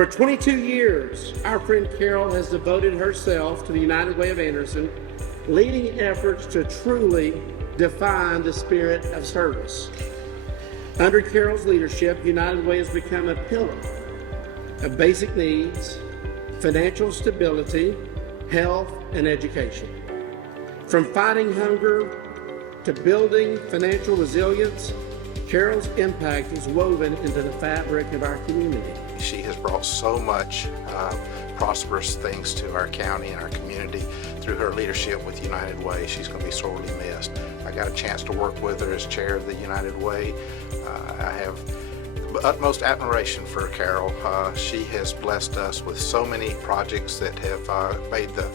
For 22 years, our friend Carol has devoted herself to the United Way of Anderson, leading efforts to truly define the spirit of service. Under Carol's leadership, United Way has become a pillar of basic needs, financial stability, health, and education. From fighting hunger to building financial resilience, Carol's impact is woven into the fabric of our community. She has brought so much prosperous things to our county and our community through her leadership with United Way. She's going to be sorely missed. I got a chance to work with her as chair of the United Way. I have utmost admiration for Carol. She has blessed us with so many projects that have made the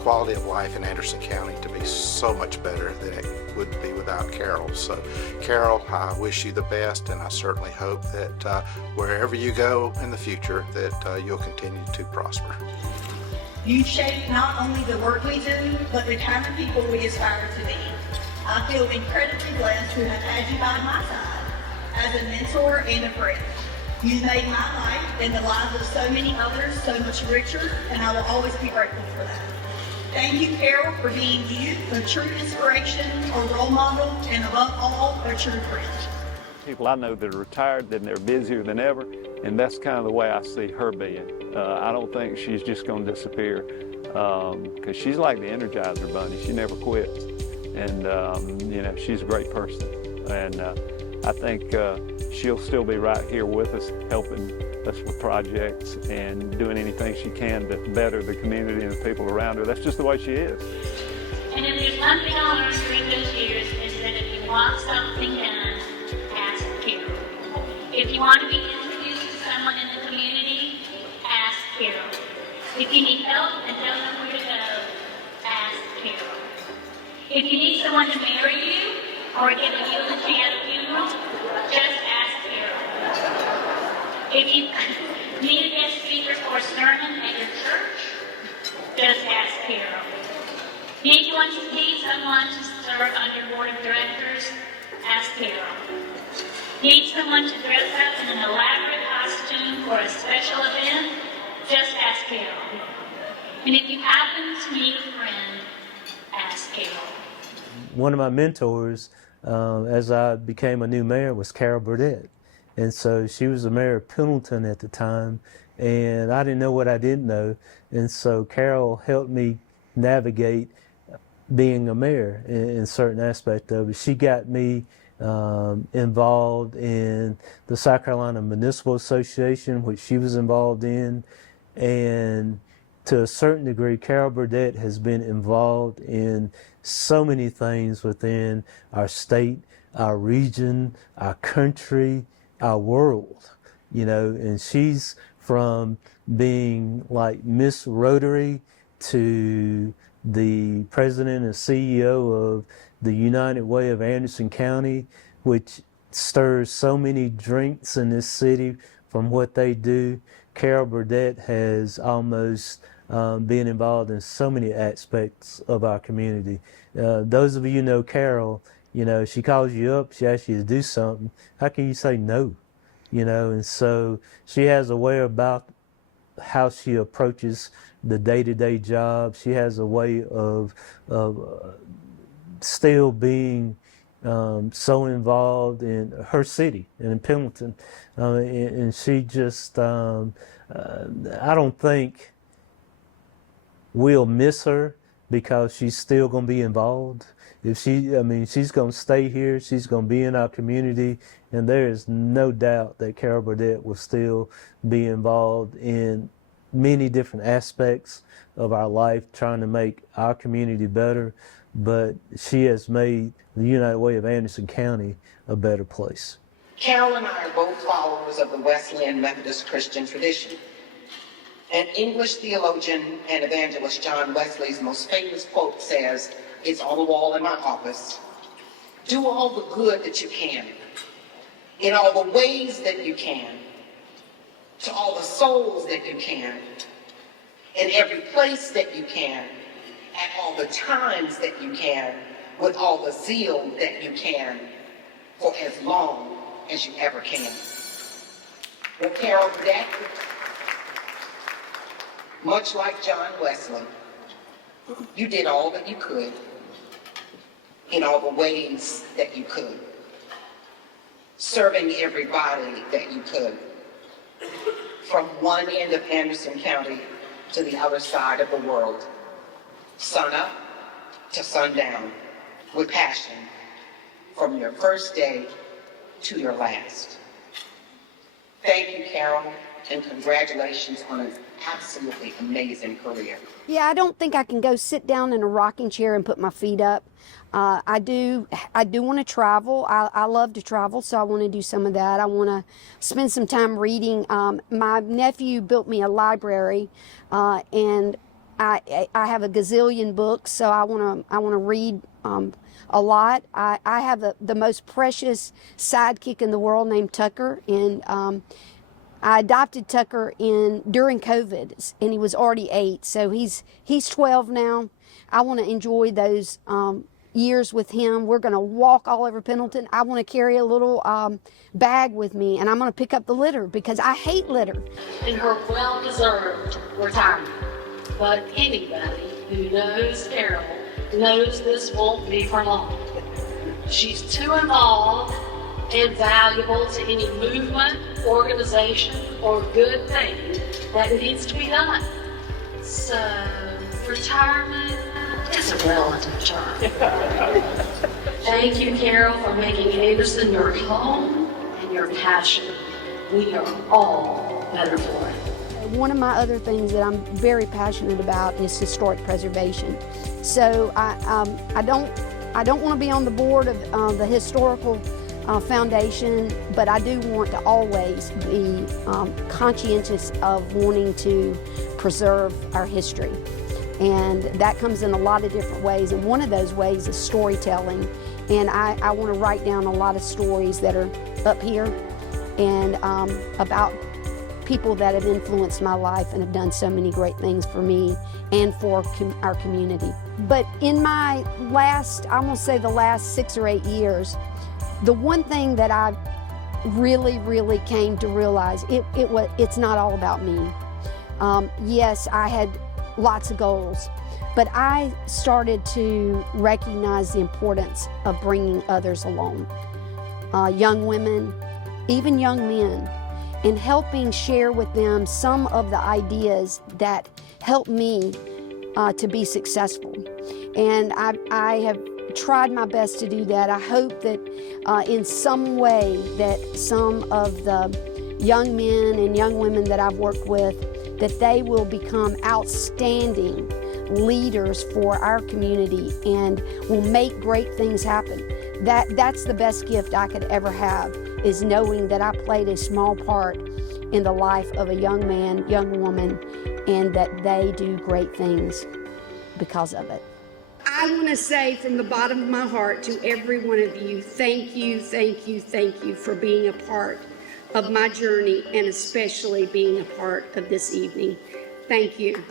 quality of life in Anderson County to be so much better than it would be without Carol. So Carol, I wish you the best, and I certainly hope that wherever you go in the future that you'll continue to prosper. You shape not only the work we do, but the kind of people we aspire to be. I feel incredibly blessed to have had you by my side as a mentor and a friend. You made my life and the lives of so many others so much richer, and I will always be grateful for that. Thank you, Carol, for being you, a true inspiration, a role model, and above all, a true friend. People I know that are retired, then they're busier than ever, and that's kind of the way I see her being. I don't think she's just going to disappear, because she's like the Energizer Bunny. She never quits, and you know, she's a great person, and I think she'll still be right here with us, helping us with projects and doing anything she can to better the community and the people around her. That's just the way she is. And if there's one thing I learned during those years is that if you want something done, ask Carol. If you want to be introduced to someone in the community, ask Carol. If you need help and don't know where to go, ask Carol. If you need someone to marry you or give a eulogy at a funeral, just ask Carol. If you need a guest speaker for a sermon at your church, just ask Carol. Need someone to serve on your board of directors, ask Carol. Need someone to dress up in an elaborate costume for a special event, just ask Carol. And if you happen to need a friend, ask Carol. One of my mentors as I became a new mayor was Carol Burdette. And so she was the mayor of Pendleton at the time, and I didn't know what I didn't know. And so Carol helped me navigate being a mayor in certain aspect of it. She got me involved in the South Carolina Municipal Association, which she was involved in. And to a certain degree, Carol Burdette has been involved in so many things within our state, our region, our country, our world, you know, and she's from being like Miss Rotary to the president and CEO of the United Way of Anderson County, which stirs so many drinks in this city from what they do. Carol Burdette has almost been involved in so many aspects of our community. Those of you who know Carol, you know, she calls you up, she asks you to do something. How can you say no? You know, and so she has a way about how she approaches the day-to-day job. She has a way of still being so involved in her city and in Pendleton. And she just, I don't think we'll miss her because she's still going to be involved. If she, I mean, she's going to stay here, she's going to be in our community, and there is no doubt that Carol Burdette will still be involved in many different aspects of our life, trying to make our community better, but she has made the United Way of Anderson County a better place. Carol and I are both followers of the Wesleyan Methodist Christian tradition. An English theologian and evangelist, John Wesley's most famous quote says, it's on the wall in my office, do all the good that you can, in all the ways that you can, to all the souls that you can, in every place that you can, at all the times that you can, with all the zeal that you can, for as long as you ever can. Well, Carol, Much like John Wesley, you did all that you could in all the ways that you could, serving everybody that you could, from one end of Anderson County to the other side of the world, sun up to sundown, with passion, from your first day to your last. Thank you, Carol, and congratulations on an absolutely amazing career. Yeah, I don't think I can go sit down in a rocking chair and put my feet up. I do want to travel. I love to travel, so I want to do some of that. I want to spend some time reading. My nephew built me a library, and I have a gazillion books, so I want to read a lot. I have the most precious sidekick in the world named Tucker, and I adopted Tucker during COVID, and he was already 8, so he's 12 now. I want to enjoy those years with him. We're going to walk all over Pendleton. I want to carry a little bag with me, and I'm going to pick up the litter because I hate litter. In her well-deserved retirement. But anybody who knows Carol knows this won't be for long. She's too involved and valuable to any movement, organization, or good thing that needs to be done. So, retirement is a relative term. Thank you, Carol, for making Anderson your home and your passion. We are all better for it. One of my other things that I'm very passionate about is historic preservation. So I don't want to be on the board of the historical foundation, but I do want to always be conscientious of wanting to preserve our history. And that comes in a lot of different ways, and one of those ways is storytelling. And I want to write down a lot of stories that are up here and about people that have influenced my life and have done so many great things for me and for our community. But in my last 6 or 8 years, the one thing that I really came to realize, it's not all about me. Yes, I had lots of goals, but I started to recognize the importance of bringing others along. Young women, even young men, and helping share with them some of the ideas that helped me to be successful. And I have tried my best to do that. I hope that in some way that some of the young men and young women that I've worked with, that they will become outstanding leaders for our community and will make great things happen. That's the best gift I could ever have, is knowing that I played a small part in the life of a young man, young woman, and that they do great things because of it. I want to say from the bottom of my heart to every one of you, thank you for being a part of my journey, and especially being a part of this evening. Thank you.